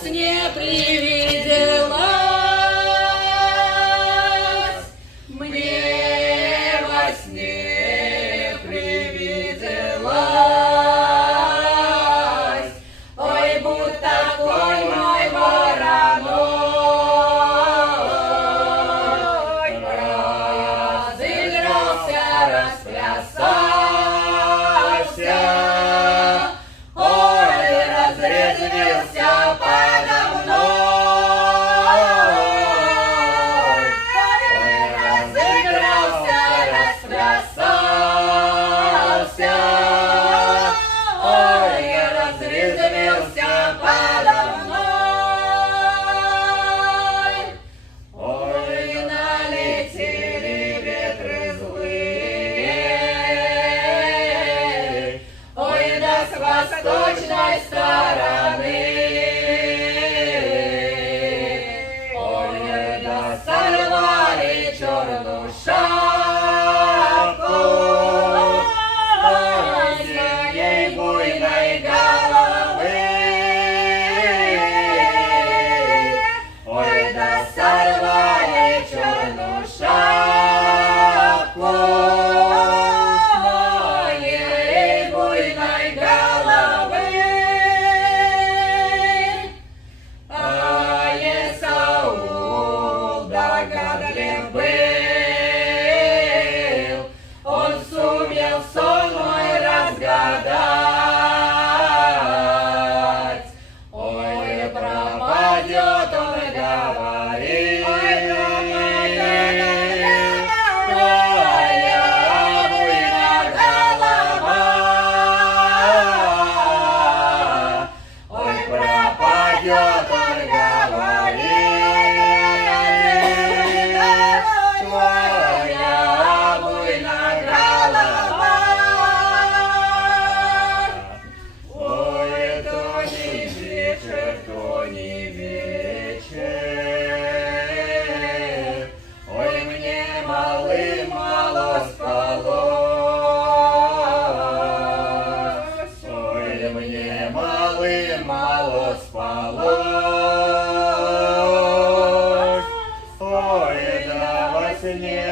сне привиделась, мне во сне привиделась, ой, будь такой мой вороной, разыгрался, расплясался, ой, разрезвился подо мной, ой, разыгрался, расплясался, ой, разрезвился подо мной, ой, налетели ветры злые, ой, да с восточной стороны, ой, да сорвали черную шапку, ой, с моей буйной головы, ой, да сорвали черную шапку с моей буйной головы. А Есаул догадлив был, он сумел сон мой разгадать, ой, пропадет он, говорит, твоя буйная голова, ой, пропадет он, говорит, твоя буйная голова. Ой, то не вечер, то не вечер, ой, мне малым мало спалось, ой, мне малым мало спалось, ой, да во сне